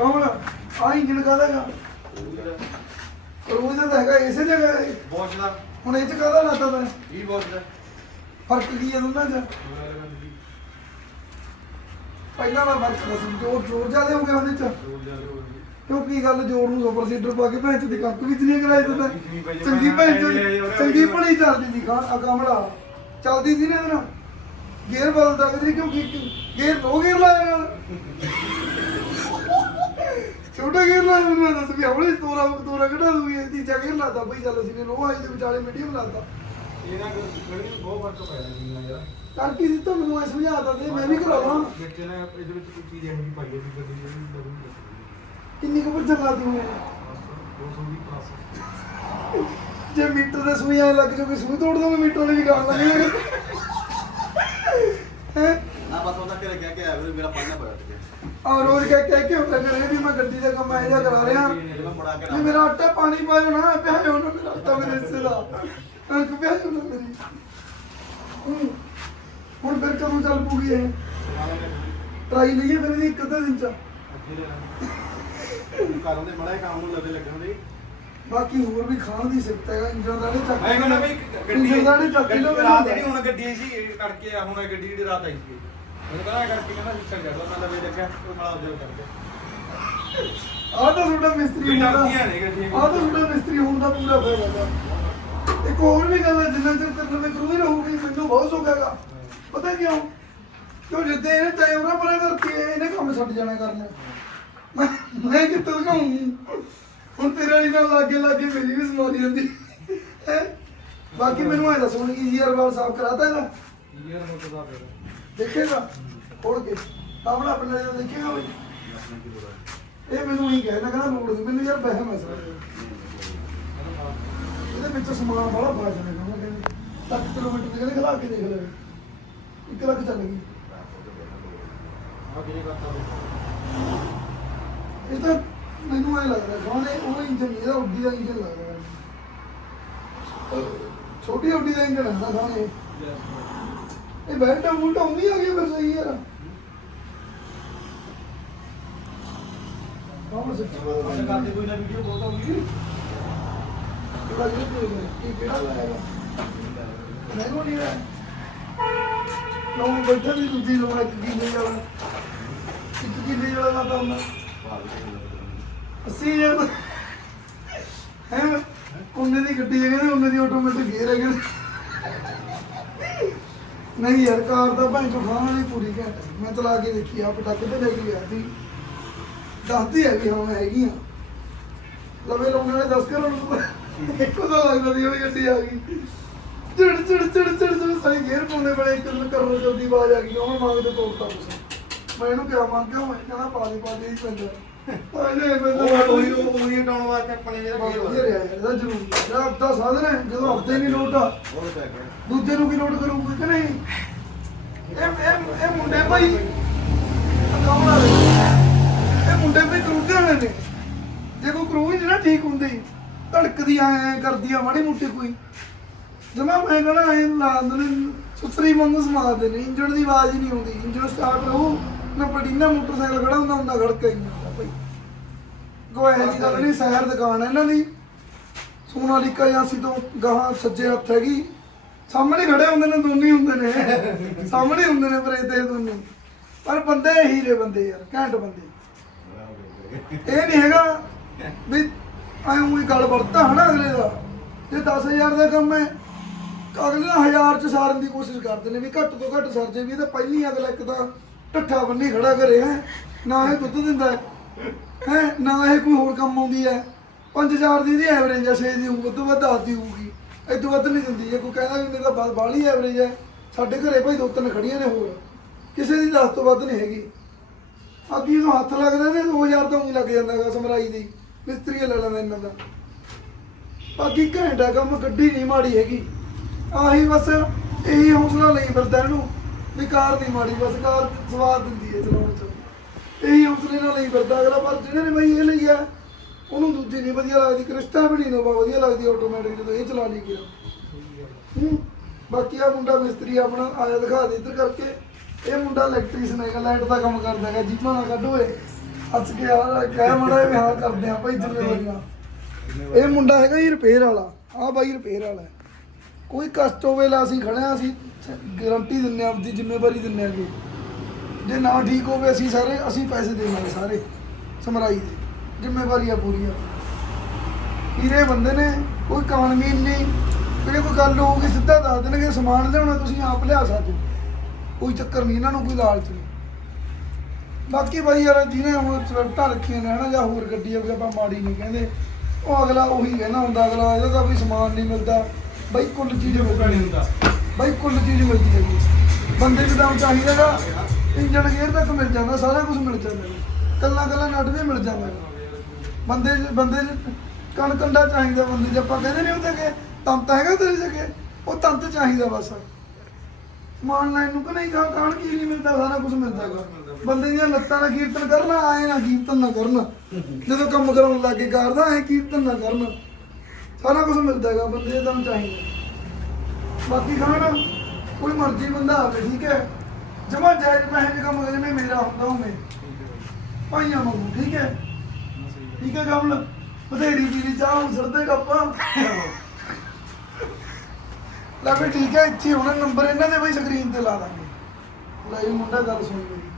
ਕੌਣ? ਆ ਇੰਜਨ ਕਾਹਦਾ ਗਾ ਕਰੂਜ਼ ਦਾ ਹੈਗਾ ਇਸੇ ਜਗ੍ਹਾ ਇਹ। ਬੋਸ਼ ਦਾ ਹੁਣ ਇਹ ਚ ਕਾਹਦਾ ਲਾਤਾ ਤੈਂ ਇਹ ਬੋਸ਼ ਦਾ ਫ਼ਰਕ ਕੀ ਹੈ ਦੋਨਾਂ ਚ? ਪਹਿਲਾਂ ਦਾ ਫ਼ਰਕ ਦੱਸ ਜੋਰ ਜੋਰ ਜ਼ਿਆਦਾ ਹੋ ਗਿਆ ਉਹਦੇ ਚ। ਕਿਉਂ ਕੀ ਗੱਲ ਜੋਰ ਨੂੰ ਸੁਪਰ ਸੀਡਰ ਪਾ ਕੇ ਭੈਣ ਚ ਦੀ ਕੱਕ ਵਿੱਚ ਨਹੀਂ ਕਰਾਈ ਦਿੰਦਾ ਚੰਗੀ ਭੈਣ ਚੋਦ- ਚੰਗੀ ਭਲੀ ਚੱਲਦੀ ਸੀ ਖਾਨ ਅਕਮੜਾ ਚੱਲਦੀ ਸੀ ਨਾ ਇਹਦੇ ਨਾਲ। ਗੇਅਰ ਬਦਲਦਾ ਕਦੀ ਕਿਉਂ ਕੀ ਗੇਅਰ ਲੋ ਗੇਅਰ ਲਾਇਆ ਨਾਲ। ਛੋਟਾ ਗੇਅਰ ਲਾਇਆ ਮੈਨੂੰ ਦੱਸ ਵੀ ਹੌਲੀ ਤੋਰਾ ਤੋਰਾ ਕਢਾ ਦੂਗੀ ਇਹ ਤੀਜਾ ਗੇਅਰ ਲਾਤਾ ਬਈ ਚੱਲ ਅਸੀਂ ਨੇ ਲੋ ਆਈ ਦੇ ਵਿਚਾਲੇ ਮੀਡੀਅਮ ਲਾਤਾ। ਇਹਨਾਂ ਗੜੀ ਬਹੁਤ ਫ਼ਰਕ ਪਿਆ ਜਿੰਨਾ ਯਾਰ। ਕਰ ਕੀ ਦਿੱਤਾ ਮੈਨੂੰ ਐ ਸਮਝਾਤਾ ਤੇ ਮੈਂ ਵੀ ਕਰਾਵਾਂ ਵਿੱਚ ਨਾ ਇਹਦੇ ਵਿੱਚ ਕੋਈ ਚੀਜ਼ ਇਹੋ ਪਾਈ ਹੈ ਵੀ ਗੱਡੀ ਜਿਹੜੀ ਲੱਗੂ ਕਿੰਨੀ ਕੁ ਸੌ ਦੀ ਜੇ ਮੀਟਰ ਦੇ ਸੂਈ ਐ ਲੱਗ ਜੂਗੀ ਸੂਈ ਤੋੜ ਦੋਗੇ ਮੀਟਰ ਵਾਲੀ ਵੀ ਗਾਲ ਲਾਂਗੇ ਹੈ? ਬਸ ਘਰੇ ਕਹਿ ਕੇ ਆਇਆ ਵੀ ਮੇਰਾ ਪੜਨਾ ਪਿਆ ਤੇ ਆ ਰੋਜ਼ ਕਹਿ ਕਹਿ ਕੇ ਹੁੰਦਾ ਕਰੇ ਵੀ ਮੈਂ ਗੱਡੀ ਦਾ ਕੰਮ ਇਹੋ ਜਿਹਾ ਕਰਾ ਰਿਹਾ। ਜੇ ਮੈਂ ਪੜਾ ਕੇ ਵੀ ਮੇਰਾ ਆਟਾ ਪਾਣੀ ਪਾਇਓ ਨਾ ਪਿਆਇਓ ਨਾ ਮੇਰਾ ਆਟਾ ਮੇਰੇ ਹਿੱਸੇ ਦਾ। ਕਣਕ ਪਿਆਇਓ ਨਾ ਮੇਰੀ। ਹੂੰ। ਹੁਣ ਫਿਰ ਕਦੋਂ ਚੱਲ ਪੂਗੀ ਇਹ? ਟਰਾਈ ਲਈਏ ਫਿਰ ਇਹਦੀ ਇੱਕ ਅੱਧੇ ਦਿਨ ਚ। ਅੱਗੇ ਲੈ ਕਾਰਾਂ ਦੇ ਮੜਾ ਕੰਮ ਨੂੰ ਲੱਗੇ ਲੱਗਣ ਦੇ। ਬਾਕੀ ਹੋਰ ਵੀ ਖਾਣ ਦੀ ਸਿਫਤ ਹੈਗਾ ਇੰਜਨ ਦਾ ਨਹੀਂ ਚੱਕ ਮੈਂ ਕਹਿੰਦਾ ਵੀ ਗੱਡੀ ਦਾ ਨਹੀਂ ਚੱਕ ਗੱਡੀ ਲੋ ਰਾਤ ਜਿਹੜੀ ਹੁਣ ਗੱਡੀ ਸੀ ਇਹ ਆ ਹੁਣ ਇਹ ਗੱਡੀ ਜਿਹੜੀ ਰਾਤ ਆਈ ਸੀ। ਉਹ ਕਹਿੰਦਾ ਕਰਕੇ ਮੈਂ ਲਵੇ ਲੱਗਿਆ ਉਹ ਆਹ ਤਾਂ ਤੁਹਾਡਾ ਮਿਸਤਰੀ ਵੀ ਹੋਣ ਦਾ ਡਰਦੀਆਂ ਨੇ ਗੱਡੀਆਂ। ਆਹ ਤਾਂ ਤੁਹਾਡਾ ਮਿਸਤਰੀ ਹੋਣ ਦਾ ਪੂਰਾ ਫਾਇਦਾ ਹੈ। ਇੱਕ ਹੋਰ ਵੀ ਗੱਲ ਹੈ ਜਿੰਨਾ ਚਿਰ ਤੇਰੇ ਨਵੇਂ ਕਰੂ ਹੀ ਰਹੂਗੀ ਮੈਨੂੰ ਬਹੁਤ ਸੁੱਖ ਹੈਗਾ। ਪਤਾ ਕਿਉਂ? ਕਿਉਂ ਜਿੱਦੇ ਇਹਨੇ ਤੈ ਉਹਨਾਂ ਪਰੇ ਕਰਕੇ ਇਹਨੇ ਕੰਮ ਛੱਡ ਜਾਣਾ ਕਰਨਾ। ਮੈਂ ਮੈਂ ਕਿੱਥੇ ਹੁਣ ਤੇਰੇ ਵਾਲੀ ਨਾਲ ਲਾਗੇ ਲਾਗੇ ਮੇਰੀ ਵੀ ਸਮਾਰੀ ਜਾਂਦੀ ਹੈ? ਬਾਕੀ ਮੈਨੂੰ ਐ ਦੱਸ ਹੁਣ ਈਜ਼ੀਅਰ ਵਾਲ ਸਾਫ਼ ਕਰਾਤਾ ਇਹਦਾ? ਯਾਰ ਮੋਟਰ ਦਾ ਫਿਰ ਦੇਖੇਗਾ, ਖੋਲ ਕੇ। ਆਪਣਾ ਆਪਣੇ ਨਾਲ ਦੇਖੇਗਾ ਬਈ। ਇਹ ਮੈਨੂੰ ਹੀ ਕਹਿਣਾ ਕਹਿੰਦਾ ਲੋੜ ਨਹੀਂ, ਮੈਨੂੰ ਯਾਰ ਬਹਿਮ ਹੈ ਸਰ। ਇਹਦੇ ਵਿੱਚ ਸਮਾਨ ਬੜਾ ਪਾ ਜਾਣਾ ਕਹਿੰਦਾ। ਕਹਿੰਦੇ ਕਿਲੋਮੀਟਰ ਦੇ ਕਹਿੰਦੇ ਖਲਾ ਕੇ ਦੇਖ ਲੈ। ਇੱਕ ਲੱਖ ਚੱਲ ਗਈ। ਇਹ ਤਾਂ ਮੈਨੂੰ ਐ ਲੱਗਦਾ ਸੋਹਣੇ ਉਹ ਇੰਜਨ ਨਹੀਂ ਇਹਦਾ ਉੱਡੀ ਦਾ ਇੰਜਨ ਲੱਗਦਾ। ਛੋਟੀ ਉੱਡੀ ਦਾ ਇੰਜਨ ਹੈ ਸੋਹਣੇ ਇਹ ਬੈਠਾ ਬੂਟਾ ਉਮੀ ਆ ਗਿਆ ਫਿਰ ਸਹੀ ਯਾਰ। ਕੌਣ ਸੱਚੀ ਬਾਤ ਕਰਦੇ ਕੋਈ ਨਾ ਵੀਡੀਓ ਬਹੁਤ ਹੋਊਗੀ ਕਿਹੜਾ ਜਿਹੜਾ ਕੀ ਕਿਹੜਾ ਲਾਏਗਾ ਮੈਨੂੰ ਨਹੀਂ ਹੈ ਲੋਕ ਬੈਠੇ ਵੀ ਦੂਜੀ ਲੋਕ ਇੱਕ ਕਿੱਲੇ ਵਾਲਾ? ਇੱਕ ਕਿੱਲੇ ਵਾਲਾ ਨਾ ਤਾਂ ਹੁੰਦਾ ਹੈ? ਉਹਨੇ ਦੀ ਗੱਡੀ ਹੈਗੇ ਨੇ ਉਹਨੇ ਦੀ ਆਟੋਮੈਟਿਕ ਗੇਅਰ ਹੈਗੇ ਨੇ। ਨਹੀਂ ਯਾਰ, ਕਾਰ ਦਾ ਭਾਂ ਚੋਂ ਖਾਣ ਵਾਲੀ ਪੂਰੀ ਘੈਂਟ ਮੈਂ ਚਲਾ ਕੇ ਦੇਖੀ ਆ ਪਟਾਕੇ ਤੇ ਲੈ ਕੇ ਗਿਆ ਸੀ। ਦੱਸਦੀ ਹੈ ਵੀ ਹਾਂ, ਮੈਂ ਹੈਗੀ ਆ ਲਵੇ ਲਾਉਣ ਵਾਲੇ ਦੱਸ ਕਰ ਉਹਨੂੰ ਇੱਕੋ ਦਾ ਲੱਗਦਾ ਸੀ ਉਹ ਗੱਡੀ ਆ ਗਈ। ਚੜ ਚੜ ਚੜ ਚੜ ਚੜ ਸਾਰੀ ਗੇਅਰ ਪਾਉਂਦੇ ਬੜੇ ਇੱਕ ਦਿਨ ਕਰੋ ਜਲਦੀ ਆਵਾਜ਼ ਆ ਗਈ ਉਹ ਮੰਗਦੇ ਤੋੜਤਾ ਕੁਛ ਮੈਂ ਇਹਨੂੰ ਕਿਹਾ ਮੰਗਿਆ ਕਿਉਂ ਮੈਂ ਕਹਿੰਦਾ, ਪਾ ਦੇ ਪਾ ਦੇ ਹੀ ਪੈਂਦਾ ਆਜੇ ਪੈਂਦਾ ਉਹ ਉਹੀ ਉਹੀ ਹਟਾਉਣ ਵਾਸਤੇ ਆਪਣੇ ਜਿਹੜਾ ਬਹੁਤ ਕੀ ਵਧੀਆ ਰਿਹਾ ਯਾਰ, ਇਹਦਾ ਜ਼ਰੂਰੀ। ਹੈ ਜਿਹੜਾ ਆਪਦਾ ਸਾਧਨ ਹੈ ਜਦੋਂ ਹਫ਼ਤੇ ਨਹੀਂ ਲੋਟ ਆ। ਉਹ ਪੈ ਗਿਆ। ਦੂਜੇ ਨੂੰ ਕੀ ਲੋਟ ਕਰੂਗਾ ਕਿ ਨਹੀਂ? ਇਹ ਇਹ ਇਹ ਮੁੰਡੇ ਭਾਈ ਕੌਣ ਆ ਇਹ ਮੁੰਡੇ ਭਾਈ ਕਰੂਦੇ ਵਾਲੇ ਨੇ। ਜੇ ਕੋਈ ਕਰੂ ਹੀ ਨਾ ਠੀਕ ਹੁੰਦੀ। ਧੜਕਦੀ ਐ ਕਰਦੀ ਆ ਮਾੜੀ ਮੋਟੀ ਕੋਈ। ਜਮਾ ਮੈਂ ਕਹਣਾ ਐ ਲਾ ਦਿੰਦੇ ਸੁਤਰੀ ਵਾਂਗੂ ਸਮਾਰਦੇ ਨੇ। ਇੰਜਣ ਦੀ ਆਵਾਜ਼ ਹੀ ਨਹੀਂ ਆਉਂਦੀ। ਇੰਜਣ ਸਟਾਰਟ ਰਹੂ ਨਾ ਪਟੀਨਾ ਮੋਟਰਸਾਈਕਲ ਖੜਾ ਹੁੰਦਾ ਹੁੰਦਾ ਖੜਕਾ ਹੀ ਨਹੀਂ ਹੁੰਦਾ ਇਹੋ ਜਿਹੀ ਗੱਲ ਨਹੀਂ ਸ਼ਹਿਰ ਦੁਕਾਨ ਹੈ ਇਹਨਾਂ ਦੀ। ਸੋਨਾਲੀਕਾ ਏਜੰਸੀ ਤੋਂ ਗਾਹਾਂ ਸੱਜੇ ਹੱਥ ਹੈਗੀ। ਸਾਹਮਣੇ ਖੜੇ ਹੁੰਦੇ ਨੇ, ਦੋਨੇ ਹੁੰਦੇ ਨੇ। ਸਾਹਮਣੇ ਹੁੰਦੇ ਨੇ ਪਰ ਇਹ ਦੋਨੇ। ਪਰ ਬੰਦੇ ਹੀਰੇ ਬੰਦੇ ਯਾਰ, ਘੈਂਟ ਬੰਦੇ। ਇਹ ਨਹੀਂ ਹੈਗਾ ਵੀ ਐਂ ਉਹੀ ਗੱਲ ਵਰਤਾ ਹਨਾ ਅਗਲੇ ਦਾ। ਜੇ 10000 ਦਾ ਕੰਮ ਹੈ, ਅਗਲੇ ਦਾ 1000 ਚ ਸਾਰਨ ਦੀ ਕੋਸ਼ਿਸ਼ ਕਰਦੇ ਨੇ ਵੀ ਘੱਟ ਤੋਂ ਘੱਟ ਸਰ ਜੇ ਵੀ ਇਹ ਤਾਂ ਪਹਿਲੀ ਅਗਲਾ ਇੱਕ ਤਾਂ ਢੱਠਾ ਬੰਨੀ ਖੜਾ ਘਰੇ ਹੈ, ਨਾ ਇਹ ਦੁੱਧ ਦਿੰਦਾ ਹੈ। ਹੈ, ਨਾ ਇਹ ਕੋਈ ਹੋਰ ਕੰਮ ਆਉਂਦੀ ਹੈ। 5000 ਦੀ ਇਹਦੀ ਐਵਰੇਜ ਹੈ 6 ਦੀ ਹੋਊ, ਉਹ ਤੋਂ ਵੱਧ 10 ਦੀ ਹੋਊਗੀ। ਇਹ ਤੋਂ ਵੱਧ ਨਹੀਂ ਦਿੰਦੀ ਜੇ ਕੋਈ ਕਹਿੰਦਾ ਵੀ ਮੇਰੇ ਤਾਂ ਬਾਹਲੀ ਐਵਰੇਜ ਹੈ। ਸਾਡੇ ਘਰੇ ਭਾਈ ਦੋ ਤਿੰਨ ਖੜੀਆਂ ਨੇ ਹੋਰ। ਕਿਸੇ ਦੀ 10 ਤੋਂ ਵੱਧ ਨਹੀਂ ਹੈਗੀ। ਅੱਗੇ ਜਦੋਂ ਹੱਥ ਲੱਗਦਾ ਨੇ 2000 ਤੋਂ ਹੀ ਲੱਗ ਜਾਂਦਾ ਹੈਗਾ ਸਮਰਾਈ ਦੀ। ਮਿਸਤਰੀ ਲੈ ਲੈਂਦਾ ਇਹਨਾਂ ਦਾ। ਬਾਕੀ ਘੰਟਾ ਕੰਮ ਗੱਡੀ ਨਹੀਂ ਮਾੜੀ ਹੈਗੀ। ਆਹੀ ਬਸ ਇਹੀ ਹੌਸਲਾ ਲਈ ਫਿਰਦਾ ਇਹਨੂੰ, ਵੀ ਕਾਰ ਨਹੀਂ ਮਾੜੀ, ਬਸ ਕਾਰ ਸਵਾਦ ਦਿੰਦੀ ਹੈ ਚਲਾਉਣ ਚ। ਇਹੀ ਹੌਸਲੇ ਨਾਲ ਲਈ ਫਿਰਦਾ ਅਗਲਾ, ਪਰ ਜਿਹਨੇ ਨੇ ਬਈ ਇਹ ਲਈ ਆ, ਉਹਨੂੰ ਦੂਜੀ ਨਹੀਂ ਵਧੀਆ ਲੱਗਦੀ, ਕ੍ਰਿਸਟਾ ਵੀ ਨਹੀਂ ਨੋਵਾ ਵਧੀਆ ਲੱਗਦੀ ਆਟੋਮੈਟਿਕ ਜਦੋਂ ਇਹ ਚਲਾ ਲਈ ਗਿਆ। ਹੂੰ, ਬਾਕੀ ਆ ਮੁੰਡਾ ਮਿਸਤਰੀ ਆਪਣਾ ਆਇਆ ਦਿਖਾ ਦੇ ਇੱਧਰ ਕਰਕੇ। ਇਹ ਮੁੰਡਾ ਇਲੈਕਟ੍ਰੀਸ਼ੀਅਨ ਹੈਗਾ ਲਾਈਟ ਦਾ ਕੰਮ ਕਰਦਾ ਹੈਗਾ, ਜੀਪਾਂ ਨਾਲ ਕੱਢ ਓਏ। ਹੱਸ ਕੇ ਆ, ਕਹਿ ਮੜਾ ਵੀ ਹਾਂ ਕਰਦੇ ਆ ਭਾਈ ਜ਼ਿੰਮੇਵਾਰੀਆਂ ਇਹ ਮੁੰਡਾ ਹੈਗਾ ਜੀ ਰਿਪੇਅਰ ਵਾਲਾ ਆ ਬਾਈ ਰਿਪੇਅਰ ਵਾਲਾ ਕੋਈ ਕਸ਼ਟ ਹੋਵੇ ਲਾ ਅਸੀਂ ਖੜੇ ਅਸੀਂ ਗਾਰੰਟੀ ਦਿੰਨੇ ਆ, ਆਪਦੀ ਜ਼ਿੰਮੇਵਾਰੀ ਦਿੰਨੇ ਆ ਜੀ ਨਾ ਠੀਕ ਹੋਵੇ ਅਸੀਂ ਸਾਰੇ ਅਸੀਂ ਪੈਸੇ ਦੇਵਾਂਗੇ ਸਾਰੇ ਸਮਰਾਈ ਦੇ ਜ਼ਿੰਮੇਵਾਰੀ ਆ ਪੂਰੀ ਆ ਹੀਰੇ ਬੰਦੇ ਨੇ ਕੋਈ ਕਾਨੂੰਨ ਨਹੀਂ ਜੇ ਕੋਈ ਗੱਲ ਹੋਊਗੀ ਸਿੱਧਾ ਦੱਸ ਦੇਣਗੇ ਸਮਾਨ ਲਿਆਉਣਾ ਤੁਸੀਂ ਆਪ ਲਿਆ ਸਕਦੇ। ਕੋਈ ਚੱਕਰ ਨਹੀਂ ਇਹਨਾਂ ਨੂੰ ਕੋਈ ਲਾਲਚ ਨਹੀਂ। ਬਾਕੀ ਬਾਈ ਯਾਰ ਜਿਹਨੇ ਹੁਣ ਸਵਿਫਟਾਂ ਰੱਖੀਆਂ ਨੇ ਹਨਾ ਜਾਂ ਹੋਰ ਗੱਡੀ ਆ ਵੀ ਆਪਾਂ ਮਾੜੀ ਨਹੀਂ ਕਹਿੰਦੇ ਉਹ ਅਗਲਾ ਉਹੀ ਕਹਿੰਦਾ ਹੁੰਦਾ ਅਗਲਾ ਇਹਦਾ ਤਾਂ ਵੀ ਸਮਾਨ ਨਹੀਂ ਮਿਲਦਾ। ਬਾਈ ਕੁੱਲ ਚੀਜ਼ ਮਿਲਦੀ ਹੈ। ਬਾਈ ਕੁੱਲ ਚੀਜ਼ ਮਿਲਦੀ ਹੈ ਬੰਦੇ ਨੂੰ ਤਾਂ ਚਾਹੀਦਾਗਾ ਇੰਜਣ ਗੇਅਰ ਤੱਕ ਮਿਲ ਜਾਂਦਾ, ਸਾਰਾ ਕੁਝ ਮਿਲ ਜਾਂਦਾ ਕੱਲਾ ਕੱਲਾ ਨਟ ਵੀ ਮਿਲ ਜਾਂਦਾ ਬੰਦੇ ਬੰਦੇ ਕਣ ਕੰਡਾ ਚਾਹੀਦਾ ਬੰਦੇ ਜੇ ਆਪਾਂ ਕਹਿੰਦੇ ਨਹੀਂ ਹੁੰਦੇ ਕਿ ਤੰਤ ਹੈਗਾ ਤੇਰੇ ਜਗੇ ਉਹ ਤੰਤ ਚਾਹੀਦਾ ਬਸ। ਸਮਾਨ ਲੈਣ ਨੂੰ ਕਿ ਨਹੀਂ ਕਾਣ ਕੀ ਨਹੀਂ ਮਿਲਦਾ, ਸਾਰਾ ਕੁਝ ਮਿਲਦਾ ਬੰਦੇ ਦੀਆਂ ਲੱਤਾਂ ਨਾਲ ਕੀਰਤਨ ਕਰਨਾ, ਆਏ ਨਾ ਕੀਰਤਨ ਨਾ ਕਰਨਾ। ਜਦੋਂ ਕੰਮ ਕਰਾਉਣ ਲੱਗੇ ਕਰਦਾ ਐ ਕੀਰਤਨ ਨਾ ਕਰਨਾ। ਸਾਰਾ ਕੁਝ ਮਿਲਦਾ ਹੈਗਾ ਬੰਦੇ ਦਾ ਚਾਹੀਦਾ। ਬਾਕੀ ਖਾਣਾ, ਕੋਈ ਮਰਜ਼ੀ ਬੰਦਾ ਆਵੇ, ਠੀਕ ਹੈ। ਜਮਾ ਜਾਇਜ਼ ਪੈਸੇ ਦੇ ਕੰਮ ਜਿਵੇਂ ਮੇਰਾ ਹੁੰਦਾ ਹੋਵੇ ਭਾਈਆਂ ਵਾਂਗੂ, ਠੀਕ ਹੈ? ਠੀਕ ਹੈ ਕਮਲ? ਬਥੇਰੀ ਪੀਲੀ ਚਾਹ ਹੁਣ ਸਰਦੇ ਕੱਪਾਂ। ਲੈ ਵੀ ਠੀਕ ਹੈ, ਇੱਥੇ ਹੁਣ, ਨੰਬਰ ਇਹਨਾਂ ਦੇ ਬਈ ਸਕਰੀਨ ਤੇ ਲਾ ਦਾਂਗੇ। ਲੈ ਜੀ, ਮੁੰਡਾ ਗੱਲ ਸੁਣ ਮੇਰੀ।